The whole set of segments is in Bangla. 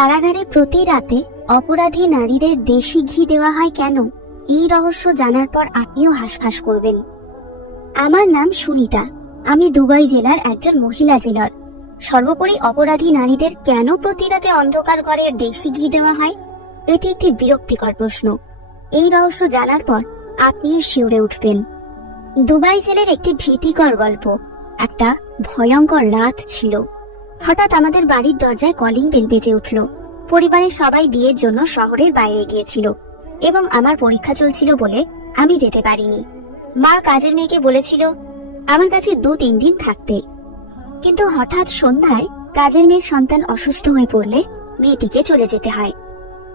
কারাগারে প্রতি রাতে অপরাধী নারীদের দেশি ঘি দেওয়া হয় কেন, এই রহস্য জানার পর আপনিও হাসফাস করবেন। আমার নাম সুনিতা। আমি দুবাই জেলার একজন মহিলা জেলার। সর্বোপরি অপরাধী নারীদের কেন প্রতি রাতে অন্ধকার ঘরে দেশি ঘি দেওয়া হয়, এটি একটি বিরক্তিকর প্রশ্ন। এই রহস্য জানার পর আপনিও শিউরে উঠবেন। দুবাই জেলের একটি ভীতিকর গল্প। একটা ভয়ঙ্কর রাত ছিল। হঠাৎ আমাদের বাড়ির দরজায় কলিং বেল বেজে উঠল। পরিবারের সবাই বিয়ের জন্য শহরের বাইরে গিয়েছিল এবং আমার পরীক্ষা চলছিল বলে আমি যেতে পারিনি। মা কাজের মেয়েকে বলেছিল আমার কাছে 2-3 দিন থাকতে। কিন্তু হঠাৎ সন্ধ্যায় কাজের মেয়ের সন্তান অসুস্থ হয়ে পড়লে মেয়েটিকে চলে যেতে হয়।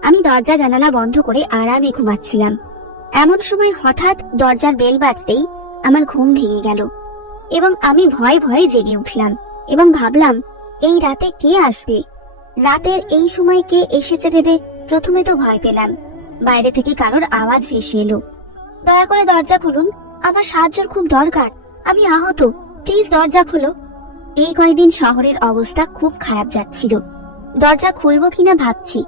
আমি দরজা জানালা বন্ধ করে আরামে ঘুমাচ্ছিলাম। এমন সময় হঠাৎ দরজার বেল বাজতেই আমার ঘুম ভেঙে গেল এবং আমি ভয়ে ভয়ে জেগে উঠলাম এবং ভাবলাম এই রাতে কে আসবে। রাতের এই সময় কে এসেছে ভেবে প্রথমে তো ভয় পেলাম। বাইরে থেকে কারোর আওয়াজ ভেসে এলো, দয়া করে দরজা খুলুন, আমার সাহায্যের খুব দরকার, আমি আহত, প্লিজ দরজা খুলো। এই কয়েকদিন শহরের অবস্থা খুব খারাপ যাচ্ছিল। দরজা খুলবো কিনা ভাবছি।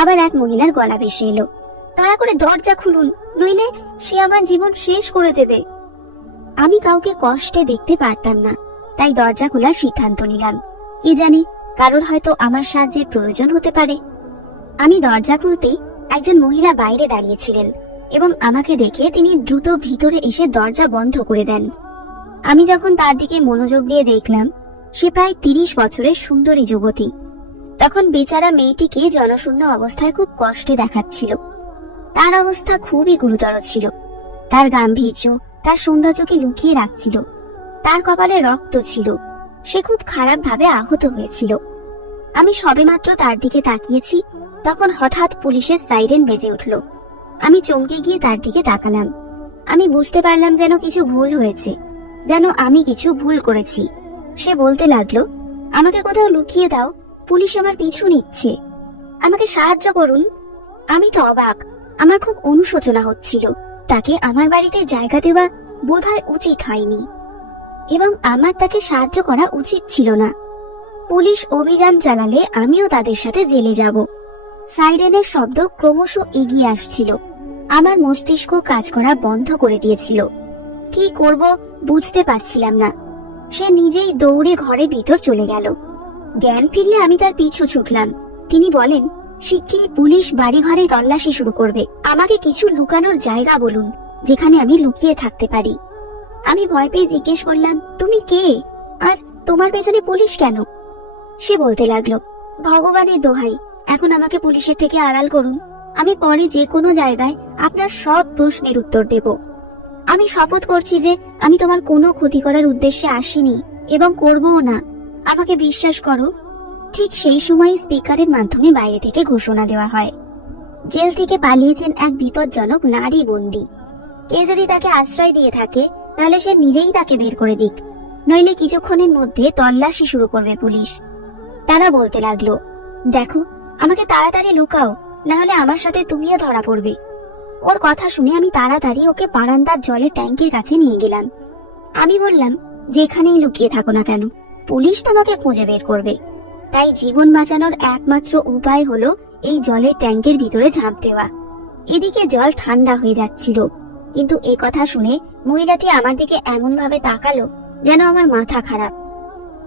আবার এক মহিলার গলা ভেসে এলো, দয়া করে দরজা খুলুন, নইলে সে আমার জীবন শেষ করে দেবে। আমি কাউকে কষ্টে দেখতে পারতাম না, তাই দরজা খোলার সিদ্ধান্ত নিলাম। কি জানি, কারোর হয়তো আমার সাহায্যের প্রয়োজন হতে পারে। আমি দরজা খুলতেই একজন মহিলা বাইরে দাঁড়িয়েছিলেন এবং আমাকে দেখে তিনি দ্রুত ভিতরে এসে দরজা বন্ধ করে দেন। আমি যখন তার দিকে মনোযোগ দিয়ে দেখলাম, সে প্রায় 30 বছরের সুন্দরী যুবতী। তখন বেচারা মেয়েটিকে জনশূন্য অবস্থায় খুব কষ্টে দেখাচ্ছিল। তার অবস্থা খুবই গুরুতর ছিল। তার গাম্ভীর্য তার সৌন্দর্যকে লুকিয়ে রাখছিল। তার কপালে রক্ত ছিল। সে খুব খারাপ ভাবে আহত হয়েছিল। আমি সবেমাত্র তার দিকে তাকিয়েছি, তখন হঠাৎ পুলিশের সাইরেন বেজে উঠল। আমি চমকে গিয়ে তার দিকে তাকালাম। আমি বুঝতে পারলাম যেন কিছু ভুল হয়েছে, যেন আমি কিছু ভুল করেছি। সে বলতে লাগলো, আমাকে কোথাও লুকিয়ে দাও, পুলিশ আমার পিছু নিচ্ছে, আমাকে সাহায্য করুন। আমি তো অবাক। আমার খুব অনুশোচনা হচ্ছিল। তাকে আমার বাড়িতে জায়গা দেওয়া বোধহয় উচিত হয়নি এবং আমার তাকে সাহায্য করা উচিত ছিল না। পুলিশ অভিযান চালালে আমিও তাদের সাথে জেলে যাব। সাইরেনের শব্দ ক্রমশ এগিয়ে আসছিল। আমার মস্তিষ্ক কাজ করা বন্ধ করে দিয়েছিল। কি করব বুঝতে পারছিলাম না। সে নিজেই দৌড়ে ঘরের ভিতর চলে গেল। জ্ঞান ফিরলে আমি তার পিছু ছুটলাম। তিনি বলেন, শিগগিরই পুলিশ বাড়ি ঘরে তল্লাশি শুরু করবে, আমাকে কিছু লুকানোর জায়গা বলুন যেখানে আমি লুকিয়ে থাকতে পারি। আমি ভয় পেয়ে জিজ্ঞেস করলাম, তুমি কে আর তোমার পেছনে পুলিশ কেন? সে বলতে লাগলো, ভগবানের দোহাই, এখন আমাকে পুলিশের থেকে আড়াল করুন। আমি পরে যে কোনো জায়গায় আপনার সব প্রশ্নের উত্তর দেব। আমি শপথ করছি যে আমি তোমার কোনো ক্ষতি করার উদ্দেশ্যে আসিনি এবং করবও না। আমাকে বিশ্বাস করো। ঠিক সেই সময় স্পিকারের মাধ্যমে বাইরে থেকে ঘোষণা দেওয়া হয়, জেল থেকে পালিয়েছেন এক বিপজ্জনক নারী বন্দী। কেউ যদি তাকে আশ্রয় দিয়ে থাকে তাহলে সে নিজেই তাকে বের করে দিক, নইলে কিছুক্ষণের মধ্যে তল্লাশি শুরু করবে পুলিশ। তারা বলতে লাগলো, দেখো, আমাকে তাড়াতাড়ি লুকাও, না হলে আমার সাথে তুমিও ধরা পড়বে। ওর কথা শুনে আমি তাড়াতাড়ি ওকে বারান্দার জলের ট্যাঙ্কের কাছে নিয়ে গেলাম। আমি বললাম, যেখানেই লুকিয়ে থাকো না কেন, পুলিশ তোমাকে খুঁজে বের করবে। তাই জীবন বাঁচানোর একমাত্র উপায় হলো এই জলের ট্যাঙ্কের ভিতরে ঝাঁপ দেওয়া। এদিকে জল ঠান্ডা হয়ে যাচ্ছিল, কিন্তু এই কথা শুনে মহিলাটি আমার দিকে এমন ভাবে তাকালো যেন আমার মাথা খারাপ।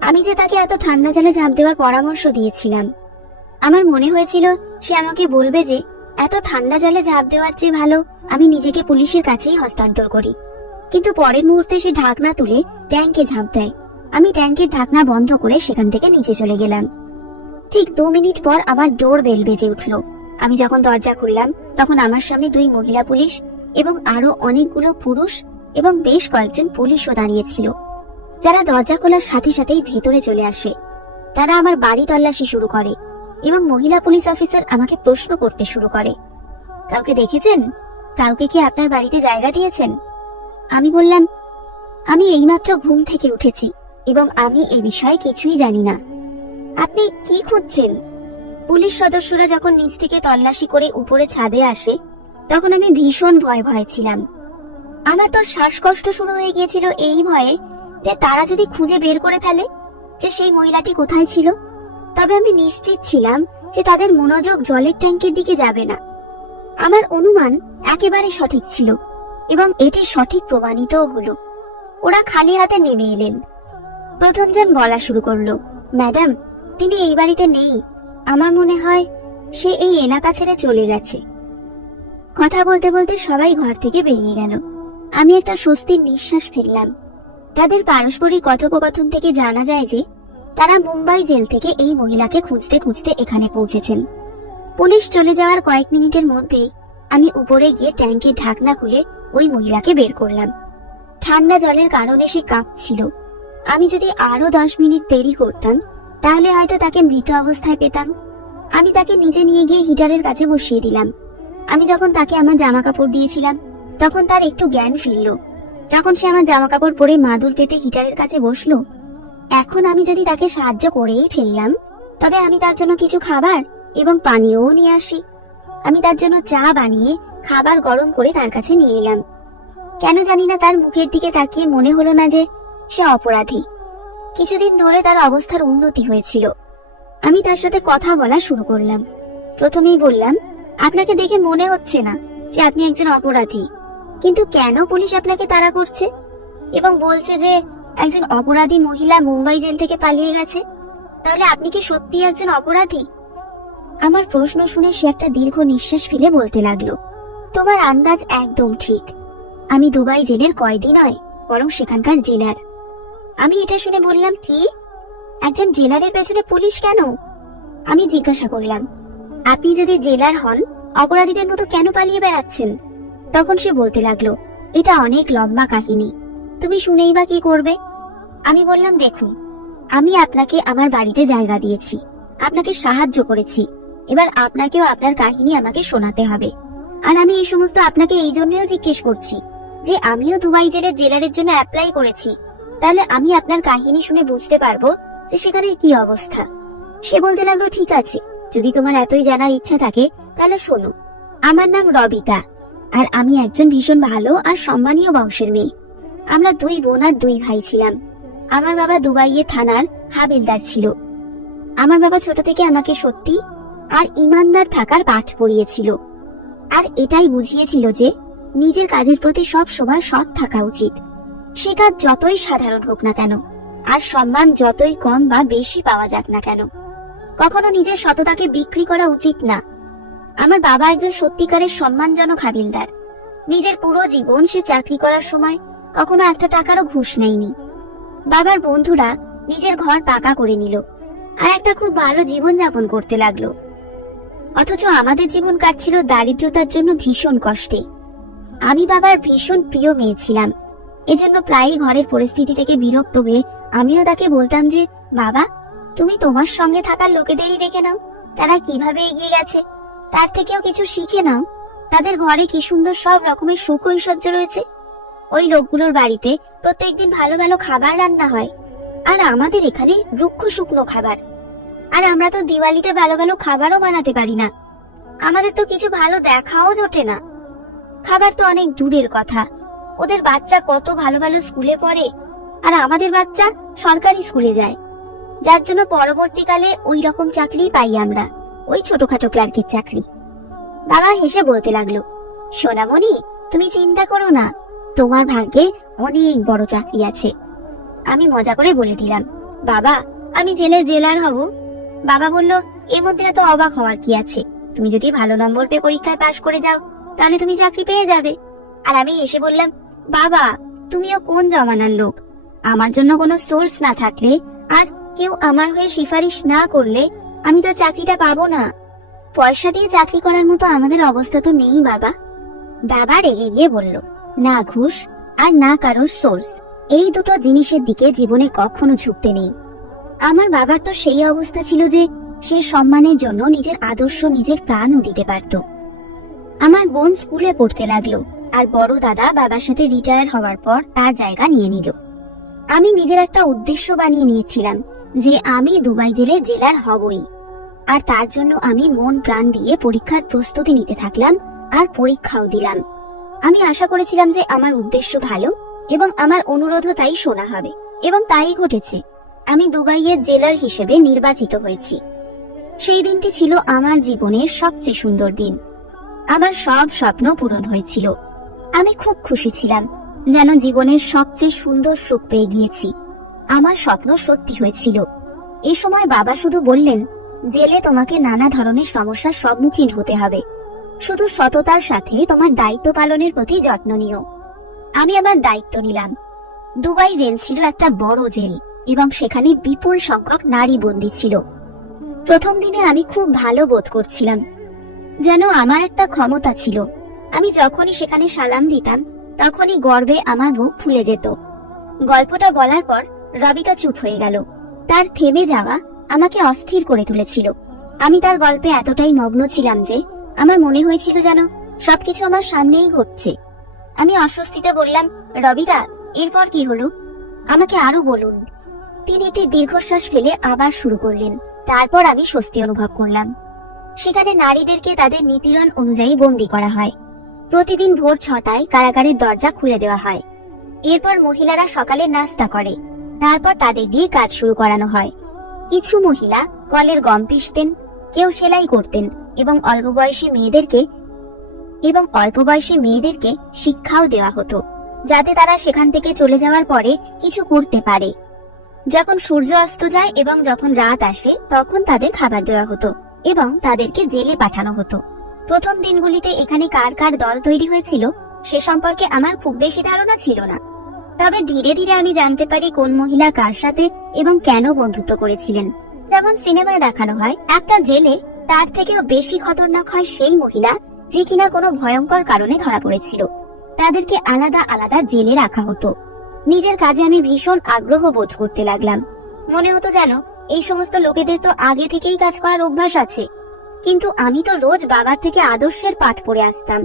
আমি যে তাকে এত ঠান্ডা জলে ঝাঁপ দেওয়ার পরামর্শ দিয়েছিলাম। আমার মনে হয়েছিল সে আমাকে বলবে যে এত ঠান্ডা জলে ঝাঁপ দেওয়ার চেয়ে ভালো আমি নিজেকে পুলিশের কাছেই হস্তান্তর করি। কিন্তু পরের মুহূর্তে সে ঢাকনা তুলে ট্যাঙ্কে ঝাঁপ দেয়। আমি ট্যাঙ্কের ঢাকনা বন্ধ করে সেখান থেকে নিচে চলে গেলাম। ঠিক 2 মিনিট পর আমার ডোর বেল বেজে উঠল। আমি যখন দরজা খুললাম তখন আমার সামনে 2 মহিলা পুলিশ এবং আরো অনেকগুলো পুরুষ এবং বেশ কয়েকজন পুলিশও দাঁড়িয়েছিল, যারা দরজা খোলার সাথে সাথেই ভেতরে চলে আসে। তারা আমার বাড়ি তল্লাশি শুরু করে এবং মহিলা পুলিশ অফিসার আমাকে প্রশ্ন করতে শুরু করে, কাউকে দেখেছেন? কাউকে কি আপনার বাড়িতে জায়গা দিয়েছেন? আমি বললাম, আমি এইমাত্র ঘুম থেকে উঠেছি এবং আমি এই বিষয়ে কিছুই জানি না। আপনি কি খুঁজছেন? পুলিশ সদস্যরা যখন নিচ থেকে তল্লাশি করে উপরে ছাদে আসে তখন আমি ভীষণ ভয়ে ছিলাম। আমার তো শ্বাসকষ্ট শুরু হয়ে গিয়েছিল এই ভয়ে যে তারা যদি খুঁজে বের করে ফেলে যে সেই মহিলাটি কোথায় ছিল, তবে আমি নিশ্চিত ছিলাম যে তাদের মনোযোগ জলের ট্যাঙ্কের দিকে যাবে না। আমার অনুমান একেবারে সঠিক ছিল এবং এটি সঠিক প্রমাণিতও হলো। ওরা খালি হাতে নেমে এলেন। প্রথমজন বলা শুরু করলো, ম্যাডাম, তিনি এই বাড়িতে নেই। আমার মনে হয় সে এই এলাকা ছেড়ে চলে গেছে। কথা বলতে বলতে সবাই ঘর থেকে বেরিয়ে গেল। আমি একটা স্বস্তির নিঃশ্বাস ফেললাম। তাদের পারস্পরিক কথোপকথন থেকে জানা যায় যে তারা মুম্বাই জেল থেকে এই মহিলাকে খুঁজতে খুঁজতে এখানে পৌঁছেছেন। পুলিশ চলে যাওয়ার কয়েক মিনিটের মধ্যেই আমি উপরে গিয়ে ট্যাঙ্কের ঢাকনা খুলে ওই মহিলাকে বের করলাম। ঠান্ডা জলের কারণে সে কাঁপছিল। আমি যদি আরো 10 মিনিট দেরি করতাম তাহলে হয়তো তাকে মৃত অবস্থায় পেতাম। আমি তাকে নিচে নিয়ে গিয়ে হিটারের কাছে বসিয়ে দিলাম। আমি যখন তাকে আমার জামা কাপড় দিয়েছিলাম তখন তার একটু জ্ঞান ফিরল। যখন সে আমার জামা কাপড় পরে মাদুর পেতে হিটারের কাছে বসলো, এখন আমি যদি তাকে সাহায্য করেই ফেললাম তবে আমি তার জন্য কিছু খাবার এবং পানীয়ও নিয়ে আসি। আমি তার জন্য চা বানিয়ে খাবার গরম করে তার কাছে নিয়ে এলাম। কেন জানি না তার মুখের দিকে তাকিয়ে মনে হলো না যে সে অপরাধী। কিছুদিন ধরে তার অবস্থার উন্নতি হয়েছিল। আমি তার সাথে কথা বলা শুরু করলাম। প্রথমেই বললাম, আপনাকে দেখে মনে হচ্ছে না যে আপনি একজন অপরাধী, কিন্তু কেন পুলিশ আপনাকে তাড়া করছে এবং বলছে যে একজন অপরাধী মহিলা মুম্বাই জেল থেকে পালিয়ে গেছে? তাহলে আপনি কি সত্যি একজন অপরাধী? আমার প্রশ্ন শুনে সে একটা দীর্ঘ নিঃশ্বাস ফেলে বলতে লাগলো, তোমার আন্দাজ একদম ঠিক। আমি দুবাই জেলের কয়েদি নয়, বরং সেখানকার জেলার। আমি এটা শুনে বললাম, কি? একজন জেলারের পেছনে পুলিশ কেন? আমি জিজ্ঞাসা করলাম, আপনি যদি জেলার হন অপরাধীদের মতো কেন পালিয়ে বেড়াচ্ছেন? তখন সে বলতে লাগলো, এটা অনেক লম্বা কাহিনী, তুমি শুনেই বা কি করবে? আমি বললাম, দেখুন, আমি আপনাকে আমার বাড়িতে জায়গা দিয়েছি, আপনাকে সাহায্য করেছি, এবার আপনাকেও আপনার কাহিনী আমাকে শোনাতে হবে। আর আমি এই সমস্ত আপনাকে এই জন্যও জিজ্ঞেস করছি যে আমিও দুবাই জেলের জেলারের জন্য অ্যাপ্লাই করেছি, তাহলে আমি আপনার কাহিনী শুনে বুঝতে পারবো যে সেখানে কি অবস্থা। সে বলতে লাগলো, ঠিক আছে, যদি তোমার এতই জানার ইচ্ছা থাকে তাহলে শোনো। আমার নাম রবিতা, আর আমি একজন ভীষণ ভালো আর সম্মানীয় বংশের মেয়ে। আমরা 2 বোন আর 2 ভাই ছিলাম। আমার বাবা দুবাইয়ের থানার হাবিলদার ছিল। আমার বাবা ছোট থেকে আমাকে সত্যি আর ইমানদার থাকার পাঠ পড়িয়েছিল, আর এটাই বুঝিয়েছিল যে নিজের কাজের প্রতি সব সময় সৎ থাকা উচিত, সে কাজ যতই সাধারণ হোক না কেন, আর সম্মান যতই কম বা বেশি পাওয়া যাক না কেন। কখনো নিজের সততাকে বিক্রি করা উচিত না। আমার বাবা একজন সত্যিকারের সম্মানজনক হাবিলদার। নিজের পুরো জীবন সে চাকরি করার সময় কখনো একটা টাকারও ঘুষ নেয়নি। বাবার বন্ধুরা নিজের ঘর পাকা করে নিল আর একটা খুব ভালো জীবন যাপন করতে লাগলো, অথচ আমাদের জীবন কাটছিল দারিদ্রতার জন্য ভীষণ কষ্টে। আমি বাবার ভীষণ প্রিয় মেয়ে ছিলাম, এজন্য প্রায়ই ঘরের পরিস্থিতি থেকে বিরক্ত হয়ে আমিও তাকে বলতাম যে, বাবা, তুমি তোমার সঙ্গে থাকার লোকেদেরই দেখে নাও, তারা কিভাবে এগিয়ে গেছে, তার থেকেও কিছু শিখে নাও। তাদের ঘরে কি সুন্দর সব রকমের সুখ ঐশ্বর্য রয়েছে। ওই লোকগুলোর বাড়িতে প্রত্যেকদিন ভালো ভালো খাবার রান্না হয়, আর আমাদের এখানে রুক্ষ শুকনো খাবার। আর আমরা তো দিওয়ালিতে ভালো ভালো খাবারও বানাতে পারি না। আমাদের তো কিছু ভালো দেখাও জোটে না। খাবার তো অনেক দূরের কথা, ওদের বাচ্চা কত ভালো ভালো স্কুলে পড়ে, আর আমাদের বাচ্চা সরকারি স্কুলে যায়, যার জন্য পরবর্তীকালে ওই রকম চাকরি পাই আমরা, ওই ছোটখাটো ক্লার্কের চাকরি। বাবা হেসে বলতে লাগলো, সোনামণি, তুমি চিন্তা করো না, তোমার ভাগ্যে অনেক বড় চাকরি আছে। আমি মজা করে বলে দিলাম, বাবা, আমি জেলের জেলার হব। বাবা বলল, এর মধ্যে এত অবাক হওয়ার কি আছে? তুমি যদি ভালো নম্বর পেয়ে পরীক্ষায় পাশ করে যাও তাহলে তুমি চাকরি পেয়ে যাবে। আর আমি এসে বললাম, বাবা, তুমিও কোন জমানার লোক? আমার জন্য কোনো সোর্স না থাকলে আর কেউ আমার হয়ে সিফারিশ না করলে আমি তো চাকরিটা পাবো না। পয়সা দিয়ে চাকরি করার মতো আমাদের অবস্থা তো নেই বাবা। বাবা রেগে গিয়ে বলল, না ঘুষ আর না কারোর সোর্স, এই দুটো জিনিসের দিকে জীবনে কখনো ঝুঁকতে নেই। আমার বাবার তো সেই অবস্থা ছিল যে সে সম্মানের জন্য নিজের আদর্শ, নিজের প্রাণও দিতে পারত। আমার বোন স্কুলে পড়তে লাগলো, আর বড় দাদা বাবার সাথে রিটায়ার হওয়ার পর তার জায়গা নিয়ে নিল। আমি নিজের একটা উদ্দেশ্য বানিয়ে নিয়েছিলাম যে আমি দুবাই জেলের জেলার হবই, আর তার জন্য আমি মন প্রাণ দিয়ে পরীক্ষার প্রস্তুতি নিতে থাকলাম, আর পরীক্ষাও দিলাম। আমি আশা করেছিলাম যে আমার উদ্দেশ্য ভালো এবং আমার অনুরোধও তাই শোনা হবে, এবং তাই ঘটেছে। আমি দুবাইয়ের জেলার হিসেবে নির্বাচিত হয়েছি। সেই দিনটি ছিল আমার জীবনের সবচেয়ে সুন্দর দিন। আমার সব স্বপ্ন পূরণ হয়েছিল। আমি খুব খুশি ছিলাম, যেন জীবনের সবচেয়ে সুন্দর সুখ পেয়ে গিয়েছি। আমার স্বপ্ন সত্যি হয়েছিল। এই সময় বাবা শুধু বললেন, জেলে তোমাকে নানা ধরনের সমস্যার সম্মুখীন হতে হবে, শুধু সততার সাথে তোমার দায়িত্ব পালনের প্রতি যত্ন নিও। আমি আমার দায়িত্ব নিলাম। দুবাই জেল ছিল একটা বড় জেল এবং সেখানে বিপুল সংখ্যক নারী বন্দী ছিল। প্রথম দিনে আমি খুব ভালো বোধ করছিলাম, যেন আমার একটা ক্ষমতা ছিল। আমি যখনই সেখানে সালাম দিতাম তখনই গর্বে আমার মুখ ফুলে যেত। গল্পটা বলার পর রবিকা চুপ হয়ে গেল। তার থেমে যাওয়া আমাকে অস্থির করে তুলেছিল। আমি তার গল্পে এতটাই মগ্ন ছিলাম যে আমার মনে হয়েছিল যেন সবকিছু আমার সামনেই ঘটছে। আমি অস্বস্তিতে বললাম, রবিদা, এরপর কি হলো? আমাকে আরো বলুন। তিনি একটি দীর্ঘশ্বাস ফেলে আবার শুরু করলেন। তারপর আমি স্বস্তি অনুভব করলাম। সেখানে নারীদেরকে তাদের নিপীড়ন অনুযায়ী বন্দী করা হয়। প্রতিদিন ভোর 6টায় কারাগারের দরজা খুলে দেওয়া হয়। এরপর মহিলারা সকালে নাস্তা করে, তারপর তাদের দিয়ে কাজ শুরু করানো হয়। কিছু মহিলা কলের গম পিষতেন, কেউ সেলাই করতেন এবং অল্প বয়সী মেয়েদেরকে শিক্ষাও দেওয়া হতো, যাতে তারা সেখান থেকে চলে যাওয়ার পরে কিছু করতে পারে। যখন সূর্য অস্ত যায় এবং যখন রাত আসে তখন তাদের খাবার দেওয়া হতো এবং তাদেরকে জেলে পাঠানো হতো। প্রথম দিনগুলিতে এখানে কার কার দল তৈরি হয়েছিল সে সম্পর্কে আমার খুব বেশি ধারণা ছিল না। তবে ধীরে ধীরে আমি জানতে পারি কোন মহিলা কার সাথে এবং কেন বন্ধুত্ব করেছিলেন। যেমন সিনেমায় দেখানো হয়, একটা জেলে তার থেকেও বেশি খতরনাক হয় সেই মহিলা যে কিনা কোনো ভয়ঙ্কর কারণে ধরা পড়েছিল। তাদেরকে আলাদা আলাদা জেলে রাখা হতো। নিজের কাজে আমি ভীষণ আগ্রহ বোধ করতে লাগলাম। মনে হতো যেন এই সমস্ত লোকেদের তো আগে থেকেই কাজ করার অভ্যাস আছে, কিন্তু আমি তো রোজ বাবার থেকে আদর্শের পাঠ পড়ে আসতাম।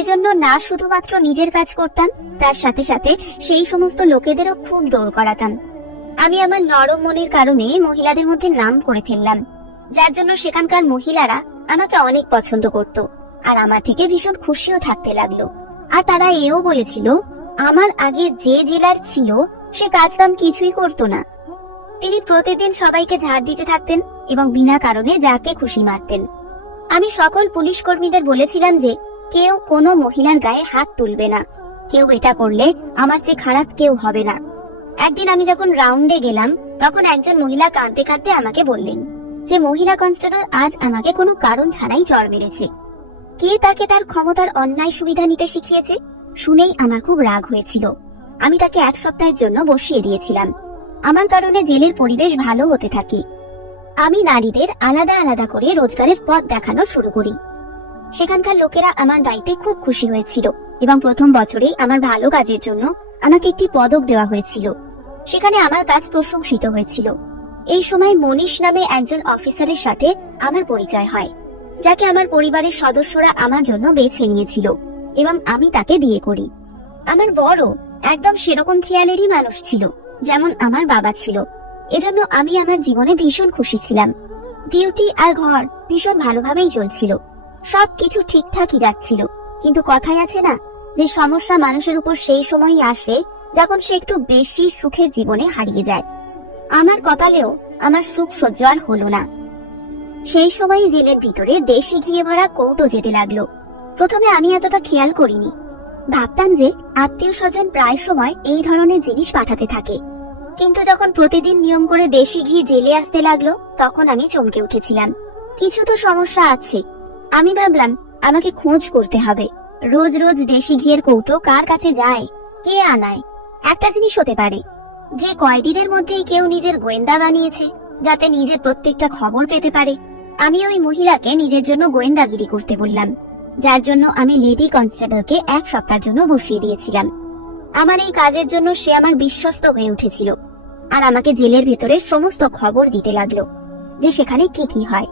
এজন্য না শুধুমাত্র নিজের কাজ করতাম, তার সাথে সাথে সেই সমস্ত লোকেদেরও খুব দৌড় করাতাম। আমি আমার নরম মনের কারণে মহিলাদের মধ্যে নাম করে ফেললাম, যার জন্য সেখানকার মহিলারা আমাকে অনেক পছন্দ করত আর আমার থেকে ভীষণ খুশিও থাকতে লাগলো। আর তারা এও বলেছিল, আমার আগে যে জেলার ছিল সে কাজকাম কিছুই করতো না। তিনি প্রতিদিন সবাইকে ঝাড় দিতে থাকতেন এবং বিনা কারণে যাকে খুশি মারতেন। আমি সকল পুলিশ কর্মীদের বলেছিলাম যে কেউ কোনো মহিলার গায়ে হাত তুলবে না। কেউ এটা করলে আমার চেয়ে খারাপ কেউ হবে না। একদিন আমি যখন রাউন্ডে গেলাম তখন একজন মহিলা কাঁদতে কাঁদতে আমাকে বললেন যে মহিলা কনস্টেবল আজ আমাকে কোনো কারণ ছাড়াই চড় মেরেছে। কে তাকে তার ক্ষমতার অন্যায় সুবিধা নিতে শিখিয়েছে? শুনেই আমার খুব রাগ হয়েছিল। আমি তাকে 1 সপ্তাহের জন্য বসিয়ে দিয়েছিলাম। আমার কারণে জেলের পরিবেশ ভালো হতে থাকে। আমি নারীদের আলাদা আলাদা করে রোজগারের পথ দেখানো শুরু করি। সেখানকার লোকেরা আমার দায়িত্বে খুব খুশি হয়েছিল এবং প্রথম বছরেই আমার ভালো কাজের জন্য আমাকে একটি পদক দেওয়া হয়েছিল। সেখানে আমার কাজ প্রশংসিত হয়েছিল। এই সময় মনীষ নামে একজন অফিসারের সাথে আমার পরিচয় হয়, যাকে আমার পরিবারের সদস্যরা আমার জন্য বেছে নিয়েছিল এবং আমি তাকে বিয়ে করি। আমার বড় একদম সেরকম খেয়ালেরই মানুষ ছিল যেমন আমার বাবা ছিল। এজন্য আমি আমার জীবনে ভীষণ খুশি ছিলাম। ডিউটি আর ঘর ভীষণ ভালোভাবেই চলছিল, সবকিছু ঠিকঠাকই যাচ্ছিল। কিন্তু কথাই আছে না যে সমস্যা মানুষের উপর সেই সময়ই আসে যখন সে একটু বেশি সুখের জীবনে হারিয়ে যায়। আমার কপালেও আমার সুখ সহ্য আর হলো না। সেই সময় জেলের ভিতরে দেশি ঘিয়ে ভরা কৌটো যেতে লাগলো। প্রথমে আমি এতটা খেয়াল করিনি, ভাবতাম যে আত্মীয় স্বজন প্রায় সময় এই ধরনের জিনিস পাঠাতে থাকে। কিন্তু যখন প্রতিদিন নিয়ম করে দেশি ঘি জেলে আসতে লাগলো তখন আমি চমকে উঠেছিলাম। কিছু তো সমস্যা আছে। আমি ভাবলাম আমাকে খোঁজ করতে হবে, রোজ রোজ দেশি ঘিয়ের কৌটো কার কাছে যায়, কে আনায়। একটা জিনিস হতে পারে যে কয়েদিদের মধ্যেই কেউ নিজের গোয়েন্দা বানিয়েছে যাতে নিজের প্রত্যেকটা খবর পেতে পারে। আমি ওই মহিলাকে নিজের জন্য গোয়েন্দাগিরি করতে বললাম, যার জন্য আমি লেডি কনস্টেবলকে 1 সপ্তাহের জন্য বসিয়ে দিয়েছিলাম। আমার এই কাজের জন্য সে আমার বিশ্বস্ত হয়ে উঠেছিল আর আমাকে জেলের ভেতরে সমস্ত খবর দিতে লাগলো যে সেখানে কি কি হয়।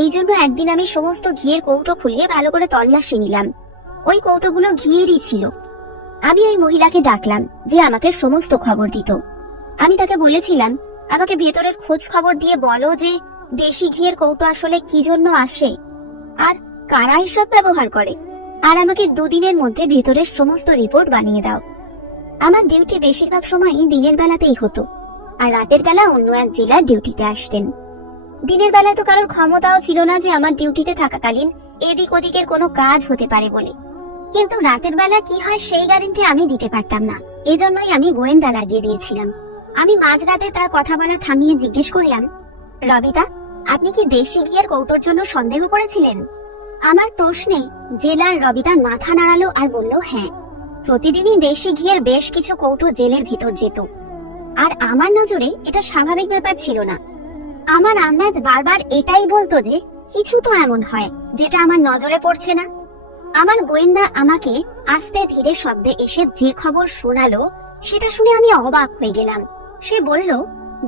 এই জন্য একদিন আমি সমস্ত ঘিয়ের কৌটো খুলিয়ে ভালো করে তল্লাশি নিলাম। ওই কৌটোগুলো ঘিয়েরই ছিল। আমি ওই মহিলাকে ডাকলাম যে আমাকে সমস্ত খবর দিত। আমি তাকে বলেছিলাম, আমাকে ভেতরের খোঁজ খবর দিয়ে বলো যে দেশি ঘিয়ের কৌটো আসলে কি জন্য আসে আর কারা এসব ব্যবহার করে, আর আমাকে 2 দিনের মধ্যে ভেতরের সমস্ত রিপোর্ট বানিয়ে দাও। আমার ডিউটি বেশিরভাগ সময়ই দিনের বেলাতেই হতো। আর রাতের বেলা অন্য এক জেলার ডিউটিতে আসতেন। দিনের বেলা তো কারোর ক্ষমতাও ছিল না যে আমার ডিউটিতে থাকাকালীন এদিক ওদিকের কোনো কাজ হতে পারে বলে, কিন্তু রাতের বেলা কি হয় সেই গ্যারান্টি আমি দিতে পারতাম না। এজন্যই আমি গোয়েন্দা লাগিয়ে দিয়েছিলাম। আমি মাঝরাতে তার কথা বলা থামিয়ে জিজ্ঞেস করলাম, রবিতা, আপনি কি দেশি ঘিয়ের কৌটোর জন্য সন্দেহ করেছিলেন? আমার প্রশ্নে জেলার রবিতা মাথা নাড়ালো আর বলল, হ্যাঁ, প্রতিদিনই দেশি ঘিয়ের বেশ কিছু কৌটো জেলের ভিতর যেত, আর আমার নজরে এটা স্বাভাবিক ব্যাপার ছিল না। আমার আন্দাজ বারবার এটাই বলতো যে কিছু তো এমন হয় যেটা আমার নজরে পড়ছে না। আমার গোয়েন্দা আমাকে আস্তে ধীরে শব্দে এসে যে খবর শোনালো সেটা শুনে আমি অবাক হয়ে গেলাম। সে বলল,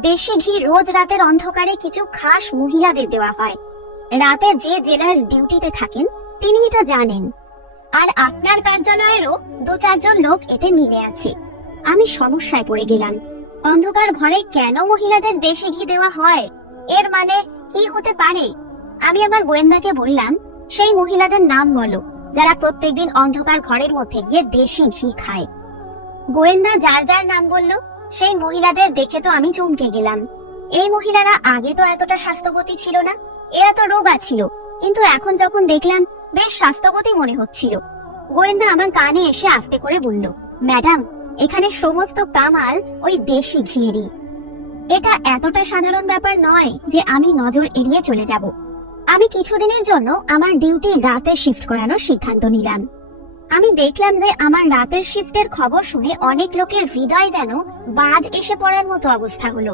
দেশি ঘি রোজ রাতের অন্ধকারে কিছু খাস মহিলাদের দেওয়া হয়। রাতে যে জেলার ডিউটিতে থাকেন তিনি এটা জানেন, আর আপনার কার্যালয়েরও 2-4 জন লোক এতে মিলে আছে। আমি সমস্যায় পড়ে গেলাম। অন্ধকার ঘরে কেন মহিলাদের দেশি ঘি দেওয়া হয়? এর মানে কি হতে পারে? আমি আমার গোয়েন্দাকে বললাম, সেই মহিলাদের নাম বলো যারা প্রত্যেকদিন অন্ধকার ঘরের মধ্যে গিয়ে দেশি ঘি খায়। গোয়েন্দা যার যার নাম বলল, সেই মহিলাদের দেখে তো আমি চমকে গেলাম। এই মহিলারা আগে তো এতটা স্বাস্থ্যবতী ছিল না, এরা তো রোগা ছিল, কিন্তু এখন যখন দেখলাম বেশ স্বাস্থ্যবতী মনে হচ্ছিল। গোয়েন্দা আমার কানে এসে আস্তে করে বলল, ম্যাডাম, এখানে সমস্ত কামাল ওই দেশি ঘিয়েরই। এটা এতটা সাধারণ ব্যাপার নয় যে আমি নজর এড়িয়ে চলে যাব। আমি কিছুদিনের জন্য আমার ডিউটি রাতে শিফট করানোর সিদ্ধান্ত নিলাম। আমি দেখলাম যে আমার রাতের শিফটের খবর শুনে অনেক লোকের হৃদয় যেন বাজ এসে পড়ার মতো অবস্থা হলো।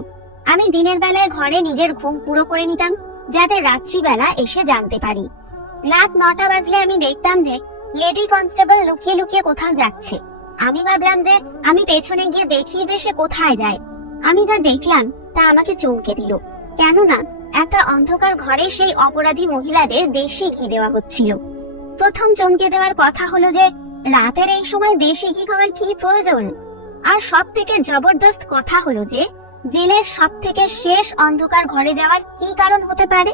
আমি দিনের বেলায় ঘরে নিজের ঘুম পুরো করে নিতাম, যাতে রাত্রিবেলা এসে জানতে পারি। রাত 9টা বাজলে আমি দেখতাম যে লেডি কনস্টেবল লুকিয়ে লুকিয়ে কোথাও যাচ্ছে। আমি ভাবলাম যে আমি পেছনে গিয়ে দেখি যে সে কোথায় যায়। আমি যা দেখলাম তা আমাকে চমকে দিল, কেননা একটা অন্ধকার ঘরে সেই অপরাধী মহিলাদের দেশি ঘি দেওয়া হচ্ছিল। প্রথম চমকে দেওয়ার কথা হলো যে রাতের এই সময় দেশি ঘি খাওয়ার কি প্রয়োজন? আর সব থেকে জবরদস্ত কথা হলো যে জেলের সব থেকে শেষ অন্ধকার ঘরে যাওয়ার কি কারণ হতে পারে?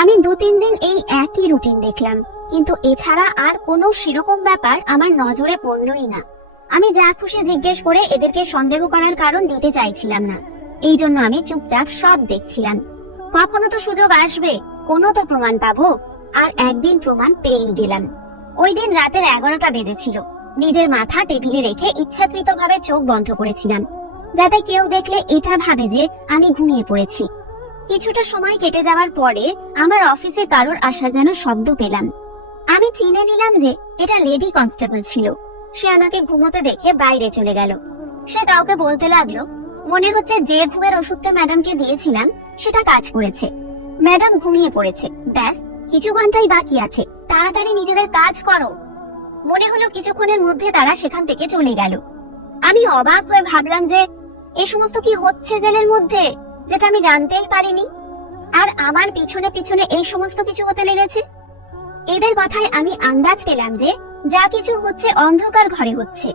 আমি 2-3 দিন এই একই রুটিন দেখলাম, কিন্তু এছাড়া আর কোনো সেরকম ব্যাপার আমার নজরে পড়লই না। আমি যা খুশি জিজ্ঞেস করে এদেরকে সন্দেহ করার কারণ দিতে চাইছিলাম না। এই জন্য আমি চুপচাপ সব দেখছিলাম। কখনো তো সুযোগ আসবে, কোনো তো প্রমাণ পাবো। আর একদিন প্রমাণ পেয়েই গেলাম। ওই দিন রাতের 11টা বেজেছিল। নিজের মাথা টেবিলে রেখে ইচ্ছাকৃতভাবে চোখ বন্ধ করেছিলাম, যাতে কেউ দেখলে এটা ভাবে যে আমি ঘুমিয়ে পড়েছি। কিছুটা সময় কেটে যাওয়ার পরে আমার অফিসে কারোর আসার যেন শব্দ পেলাম। আমি চিনে নিলাম যে এটা লেডি কনস্টেবল ছিল। সে আমাকে ঘুমোতে দেখে বাইরে চলে গেল। সে কাউকে বলতে লাগলো, মনে হচ্ছে যে ঘুমের ওষুধটা ম্যাডামকে দিয়েছিলাম সেটা কাজ করেছে। ম্যাডাম ঘুমিয়ে পড়েছে, ব্যাস কিছু ঘন্টাই বাকি আছে, তাড়াতাড়ি নিজেদের কাজ করো। মনে হলো কিছুক্ষণের মধ্যে তারা সেখান থেকে চলে গেল। আমি অবাক হয়ে ভাবলাম যে এই সমস্ত কি হচ্ছে জেলের মধ্যে, যেটা আমি জানতেই পারিনি। আর আমার পিছনে পিছনে এই সমস্ত কিছু হতে লেগেছে। এদের কথায় আমি আন্দাজ পেলাম যে যা কিছু হচ্ছে অন্ধকার ঘরে হচ্ছে।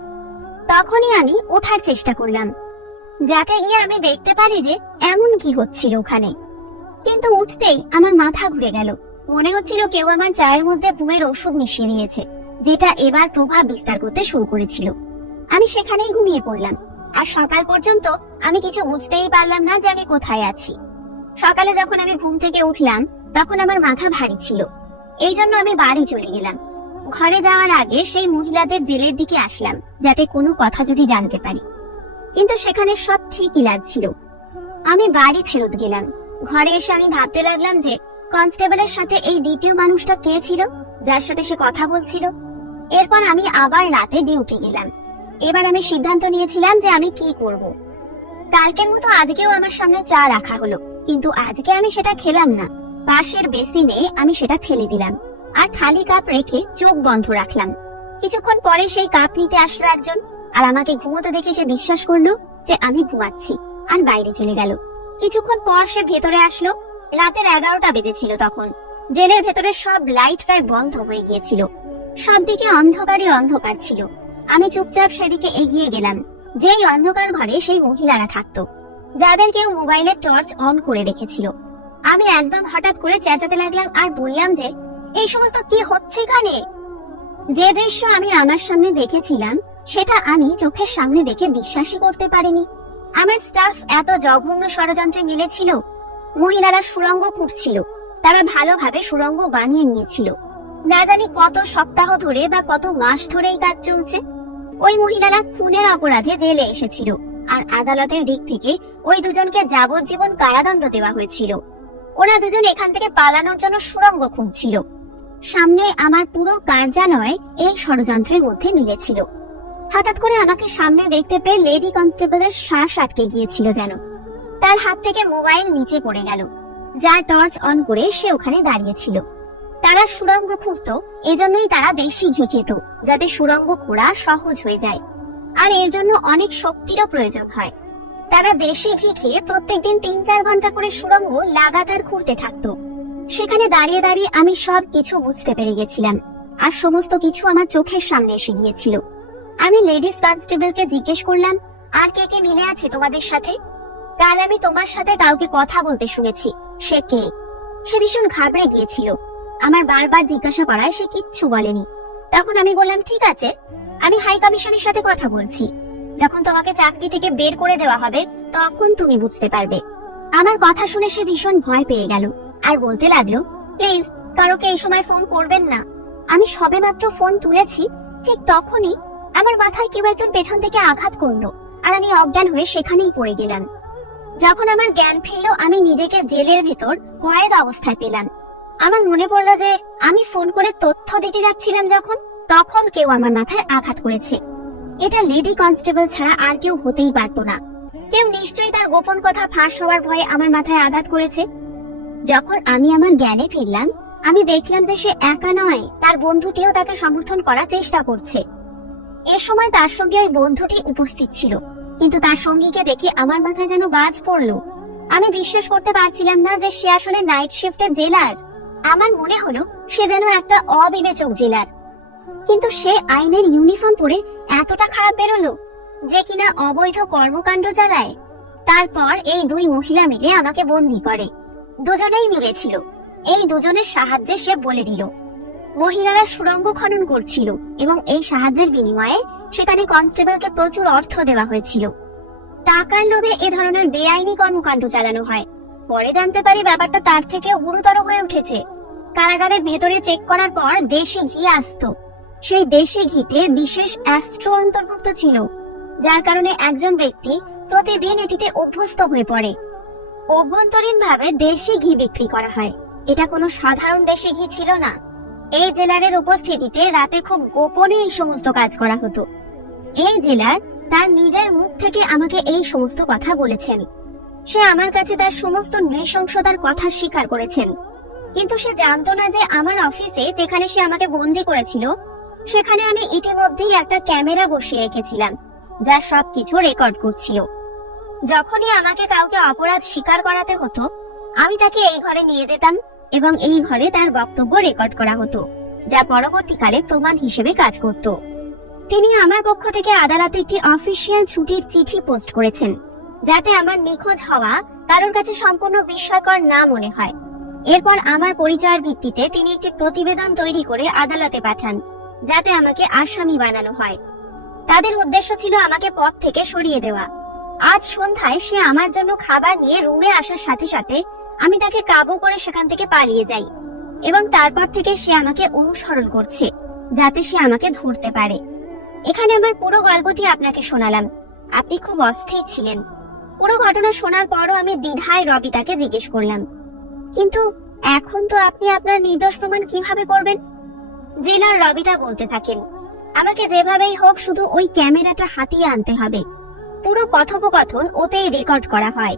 তখনই আমি ওঠার চেষ্টা করলাম, যাতে গিয়ে আমি দেখতে পারি যে এমন কি হচ্ছিল ওখানে। কিন্তু উঠতেই আমার মাথা ঘুরে গেল। মনে হচ্ছিল কেউ আমার চায়ের মধ্যে ঘুমের ওষুধ মিশিয়ে দিয়েছে, যেটা এবার প্রভাব বিস্তার করতে শুরু করেছিল। আমি সেখানেই ঘুমিয়ে পড়লাম। আর সকাল পর্যন্ত আমি কিছু বুঝতেই পারলাম না যে আমি কোথায় আছি। সকালে যখন আমি ঘুম থেকে উঠলাম তখন আমার মাথা ভারী ছিল। এই জন্য আমি বাড়ি চলে গেলাম। ঘরে যাওয়ার আগে সেই মহিলাদের জেলের দিকে আসলাম, যাতে কোনো কথা যদি জানতে পারি। কিন্তু সেখানে সব ঠিকই লাগছিল। আমি বাড়ি ফেরত গেলাম। ঘরে এসে আমি ভাবতে লাগলাম যে কনস্টেবলের সাথে এই দ্বিতীয় মানুষটা কে ছিল, যার সাথে সে কথা বলছিল। এরপর আমি আবার রাতে ডিউটি গেলাম। এবার আমি সিদ্ধান্ত নিয়েছিলাম যে আমি কি করব। কালকের মতো আজকেও আমার সামনে চা রাখা হলো, কিন্তু আজকে আমি সেটা খেলাম না। পাশের বেসিনে আমি সেটা ফেলে দিলাম আর খালি কাপ রেখে চোখ বন্ধ রাখলাম। কিছুক্ষণ পরে সেই কাপ নিতে আসলো একজন, আর আমাকে ঘুমোতে দেখে সে বিশ্বাস করলো যে আমি ঘুমাচ্ছি, আর বাইরে চলে গেল। কিছুক্ষণ পর সে ভেতরে আসলো। রাতের 11টা বেজেছিল তখন। জেলের ভেতরে সব লাইট প্রায় বন্ধ হয়ে গিয়েছিল। সব দিকে অন্ধকারই অন্ধকার ছিল। আমি চুপচাপ সেদিকে এগিয়ে গেলাম। যেই অন্ধকার ঘরে সেই মহিলারা থাকতো, যাদের কেউ মোবাইলে টর্চ অন করে রেখেছিল। আমি একদম হঠাৎ করে চেঁচাতে লাগলাম আর বললাম যে এই সমস্ত কি হচ্ছে এখানে। যে দৃশ্য আমি আমার সামনে দেখেছিলাম সেটা আমি চোখের সামনে দেখে বিশ্বাসই করতে পারিনি। আমার স্টাফ এত জঘন্য ষড়যন্ত্রে মিলেছিল। মহিলারা সুড়ঙ্গ খুঁড়ছিল, তারা ভালোভাবে সুড়ঙ্গ বানিয়ে নিয়েছিল। না জানি কত সপ্তাহ ধরে বা কত মাস ধরে এই কাজ চলছে। ওই মহিলারা খুনের অপরাধে জেলে এসেছিল, আর আদালতের দিক থেকে ওই দুজনকে যাবজ্জীবন কারাদণ্ড দেওয়া হয়েছিল। ওরা দুজন এখান থেকে পালানোর জন্য সুড়ঙ্গ খুঁজছিল। সামনে আমার পুরো কার্যালয় এই ষড়যন্ত্রের মধ্যে মিলেছিল। হঠাৎ করে আমাকে সামনে দেখতে পেয়ে লেডি কনস্টেবলের শ্বাস আটকে গিয়েছিল যেন। তার হাত থেকে মোবাইল নিচে পড়ে গেল, যা টর্চ অন করে সে ওখানে দাঁড়িয়েছিল। তারা সুড়ঙ্গ খুঁড়ত, এজন্যই তারা দেশি ঘি খেত, যাতে সুড়ঙ্গ খোঁড়া সহজ হয়ে যায়, আর এর জন্য অনেক শক্তিরও প্রয়োজন হয়। তারা দেশি ঘি খেয়ে প্রত্যেকদিন ৩-৪ ঘন্টা করে সুড়ঙ্গ লাগাতার খুঁড়তে থাকতো। সেখানে দাঁড়িয়ে দাঁড়িয়ে আমি সব কিছু বুঝতে পেরে গেছিলাম, আর সমস্ত কিছু আমার চোখের সামনে এসে গিয়েছিল। আমি লেডিস কনস্টেবলকে জিজ্ঞেস করলাম, আর কে কে মিলে আছে তোমাদের সাথে? কাল আমি তোমার সাথে কাউকে কথা বলতে শুনেছি, সে কে? সে ভীষণ ঘাবড়ে গিয়েছিল। আমার বারবার জিজ্ঞাসা করায় সে কিচ্ছু বলেনি। তখন আমি বললাম, ঠিক আছে, আমি হাই কমিশনের সাথে কথা বলছি। যখন তোমাকে চাকরি থেকে বের করে দেওয়া হবে তখন তুমি বুঝতে পারবে। আমার কথা শুনে সে ভীষণ ভয় পেয়ে গেল আর বলতে লাগলো, প্লিজ কারোকে এই সময় ফোন করবেন না। আমি সবেমাত্র ফোন তুলেছি, ঠিক তখনই আমার মাথায় কেউ একজন পেছন থেকে আঘাত করলো, আর আমি অজ্ঞান হয়ে সেখানেই পড়ে গেলাম। যখন আমার জ্ঞান ফিরল, আমি নিজেকে জেলের ভেতর কয়েদ অবস্থায় পেলাম। আমার মনে পড়লো যে আমি ফোন করে তথ্য দিতে যাচ্ছিলাম যখন, তখন কেউ আমার মাথায় আঘাত করেছে। এটা লেডি কনস্টেবল ছাড়া আর কেউ হতেই পারতো না। কেউ নিশ্চয়ই তার গোপন কথা ফাঁস হওয়ার ভয়ে আমার মাথায় আঘাত করেছে। যখন আমি আমার জ্ঞানে ফিরলাম, আমি দেখলাম যে সে একা নয়, তার বন্ধুটিও তাকে সমর্থন করার চেষ্টা করছে। এর সময় তার সঙ্গে ওই বন্ধুটি উপস্থিত ছিল, কিন্তু তার সঙ্গীকে দেখে আমার মাথায় যেন বাজ পড়লো। আমি বিশ্বাস করতে পারছিলাম না যে সে আসলে নাইট শিফটের জেলার। আমার মনে হলো সে যেন একটা অবিবেচক জেলার, কিন্তু সে আইনের ইউনিফর্ম পরে এতটা খারাপ বেরোলো যে কিনা অবৈধ কর্মকাণ্ড চালায়। তারপর এই দুই মহিলা মিলে আমাকে বন্দী করে। দুজনেই মিলেছিল। এই দুজনের সাহায্যে সে বলে দিল মহিলারা সুড়ঙ্গ খনন করছিল, এবং এই সাহায্যের বিনিময়ে সেখানে কনস্টেবলকে প্রচুর অর্থ দেওয়া হয়েছিল। টাকার লোভে এ ধরনের বেআইনি কর্মকাণ্ড চালানো হয়। পরে জানতে পারি ব্যাপারটা তার থেকেও গুরুতর হয়ে উঠেছে। কারাগারের ভেতরে চেক করার পর দেশি ঘি আসতো। সেই দেশি ঘিতে বিশেষ অ্যাস্ট্রো অন্তর্ভুক্ত ছিল, যার কারণে একজন ব্যক্তি প্রতিদিন এটিতে অভ্যস্ত হয়ে পড়ে। অভ্যন্তরীণভাবে দেশি ঘি বিক্রি করা হয়। এটা কোনো সাধারণ দেশি ঘি ছিল না। এই জেলারের উপস্থিতিতে রাতে খুব গোপনে এই সমস্ত কাজ করা হতো। এই জেলার তার নিজের মুখ থেকে আমাকে এই সমস্ত কথা বলেছেন। সে আমার কাছে তার সমস্ত নৃশংসতার কথা স্বীকার করেছেন, কিন্তু সে জানতো না যে আমার অফিসে, যেখানে সে আমাকে বন্দি করেছিল, সেখানে আমি ইতিমধ্যেই একটা ক্যামেরা বসিয়ে রেখেছিলাম, যা সবকিছু রেকর্ড করছিল। যখনই আমাকে কাউকে অপরাধ স্বীকার করাতে হতো, আমি তাকে এই ঘরে নিয়ে যেতাম এবং এই ঘরে তার বক্তব্য রেকর্ড করা হতো, যা পরবর্তীকালে প্রমাণ হিসেবে কাজ করত। তিনি আমার পক্ষ থেকে আদালতে একটি অফিসিয়াল ছুটির চিঠি পোস্ট করেছেন, যাতে আমার নিখোঁজ হওয়া কারোর কাছে সম্পূর্ণ বিস্ময়কর না মনে হয়। এরপর আমার পরিচয়ের ভিত্তিতে তিনি একটি প্রতিবেদন তৈরি করে আদালতে পাঠান, যাতে আমাকে আসামি বানানো হয়। তাদের উদ্দেশ্য ছিল আমাকে পদ থেকে সরিয়ে দেওয়া। আজ সন্ধ্যায় সে আমার জন্য খাবার নিয়ে রুমে আসার সাথে সাথে আমি তাকে কাবু করে সেখান থেকে পালিয়ে যাই, এবং তারপর থেকে সে আমাকে অনুসরণ করছে, যাতে সে আমাকে ধরতে পারে। এখানে আমার পুরো গল্পটি আপনাকে শোনালাম। আপনি খুব অস্থির ছিলেন। পুরো ঘটনা শোনার পরও আমি দ্বিধায় রবিতাকে জিজ্ঞেস করলাম, কিন্তু এখন তো আপনি আপনার নির্দোষ প্রমাণ কিভাবে করবেন? জেলার রবিতা বলতে থাকেন, আমাকে যেভাবেই হোক শুধু ওই ক্যামেরাটা হাতিয়ে আনতে হবে। পুরো কথোপকথন ওতেই রেকর্ড করা হয়,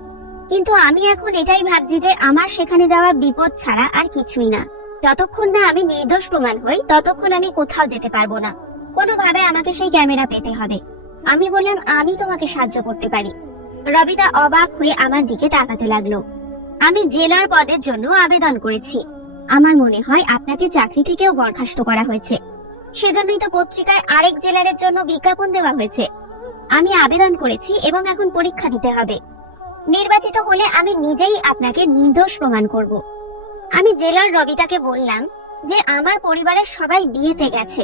কিন্তু আমি এখন এটাই ভাবছি যে আমার সেখানে যাওয়া বিপদ ছাড়া আর কিছুই না। যতক্ষণ না আমি নির্দোষ প্রমাণ হই, ততক্ষণ আমি কোথাও যেতে পারবো না। কোনোভাবে আমাকে সেই ক্যামেরা পেতে হবে। আমি বললাম, আমি তোমাকে সাহায্য করতে পারি। রবিতা অবাক হয়ে আমার দিকে তাকাতে লাগলো। আমি জেলার পদের জন্য আবেদন করেছি। আমার মনে হয় আপনাকে চাকরি থেকেও বরখাস্ত করা হয়েছে। সেজন্যই তো পত্রিকায় আরেক জেলারের জন্য বিজ্ঞাপন দেওয়া হয়েছে। আমি আবেদন করেছি এবং এখন পরীক্ষা দিতে হবে। নির্বাচিত হলে আমি নিজেই আপনাকে নির্দোষ প্রমাণ করব। আমি জেলার রবিতাকে বললাম যে আমার পরিবারের সবাই বিয়েতে গেছে,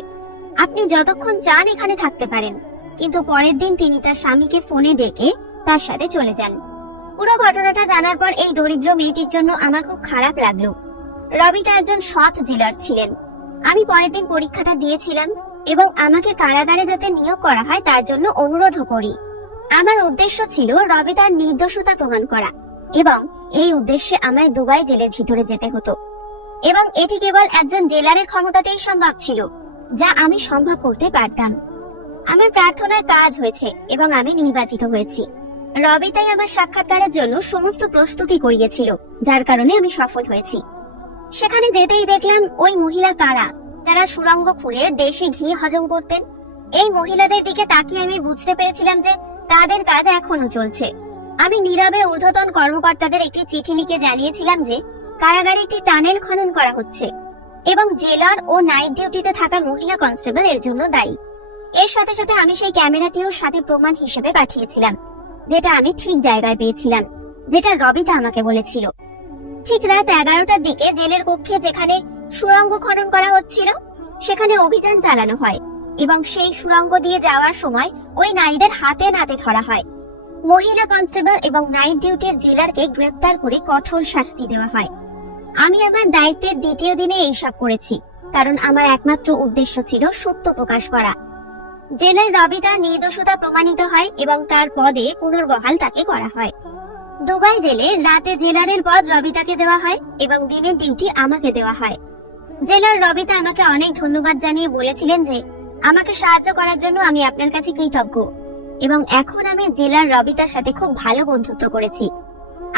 আপনি যতক্ষণ চান এখানে থাকতে পারেন। কিন্তু পরের দিন তিনি তার স্বামীকে ফোনে ডেকে তার সাথে চলে যান। পুরো ঘটনাটা জানার পর এই দরিদ্র মেয়েটির জন্য আমার খুব খারাপ লাগলো। রবিতা একজন সৎ জেলার ছিলেন। আমি পরের দিন পরীক্ষাটা দিয়েছিলাম এবং আমাকে কারাগারে যাতে নিয়োগ করা হয় তার জন্য অনুরোধও করি। আমার উদ্দেশ্য ছিল রবিতার নির্দোষতা প্রমাণ করা এবং এই উদ্দেশ্যে আমায় দুবাই জেলের ভিতরে যেতে হতো এবং এটি কেবল একজন জেলারের ক্ষমতাতেই সম্ভব ছিল, যা আমি সম্ভব করতে পারতাম। আমার প্রার্থনায় কাজ হয়েছে এবং আমি নির্বাচিত হয়েছি। রবিতাই আমার সাক্ষাৎকারের জন্য সমস্ত প্রস্তুতি করিয়েছিল, যার কারণে আমি সফল হয়েছি। সেখানে যেতেই দেখলাম ওই মহিলা কারা যারা সুড়ঙ্গ খুঁড়ে দেশি ঘি হজম করতেন। এই মহিলাদের দিকে তাকিয়ে আমি বুঝতে পেরেছিলাম যে তাদের কাজ এখনো চলছে। আমি নীরবে ঊর্ধ্বতন কর্মকর্তাদের একটি চিঠি লিখে জানিয়েছিলাম যে কারাগারে একটি টানেল খনন করা হচ্ছে এবং জেলার ও নাইট ডিউটিতে থাকা মহিলা কনস্টেবল এর জন্য দায়ী। এর সাথে সাথে আমি সেই ক্যামেরাটিও সাথে প্রমাণ হিসেবে পাঠিয়েছিলাম, যেটা আমি ঠিক জায়গায় পেয়েছিলাম, যেটা রবিতা আমাকে বলেছিল। ঠিক রাত 11টার দিকে জেলের কক্ষে যেখানে সুড়ঙ্গ খনন করা হচ্ছিল সেখানে অভিযান চালানো হয় এবং সেই সুড়ঙ্গ দিয়ে যাওয়ার সময় ওই নারীদের হাতে নাতে ধরা হয়। মহিলা কনস্টেবল এবং নাইট ডিউটির জেলারকে গ্রেপ্তার করে কঠোর শাস্তি দেওয়া হয়। আমি আমার দায়িত্বের দ্বিতীয় দিনে এইসব করেছি, কারণ আমার একমাত্র উদ্দেশ্য ছিল সত্য প্রকাশ করা। জেলার রবিতার নির্দোষতা প্রমাণিত হয় এবং তার পদে পুনর্বহাল তাকে করা হয়। দুবাই জেলে রাতে জেলারের পদ রবিতাকে দেওয়া হয় এবং দিনের ডিউটি আমাকে দেওয়া হয়। জেলার রবিতা আমাকে অনেক ধন্যবাদ জানিয়ে বলেছিলেন যে আমাকে সাহায্য করার জন্য আমি আপনার কাছে কৃতজ্ঞ এবং এখন আমি জেলার রবিতার সাথে খুব ভালো বন্ধুত্ব করেছি।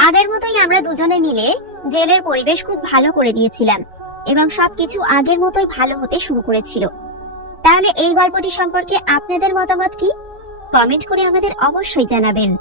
আগের মতোই আমরা দুজনে মিলে জেলের পরিবেশ খুব ভালো করে দিয়েছিলাম এবং সবকিছু আগের মতোই ভালো হতে শুরু করেছিল। তাহলে এই গল্পটি সম্পর্কে আপনাদের মতামত কি? কমেন্ট করে আমাদের অবশ্যই জানাবেন।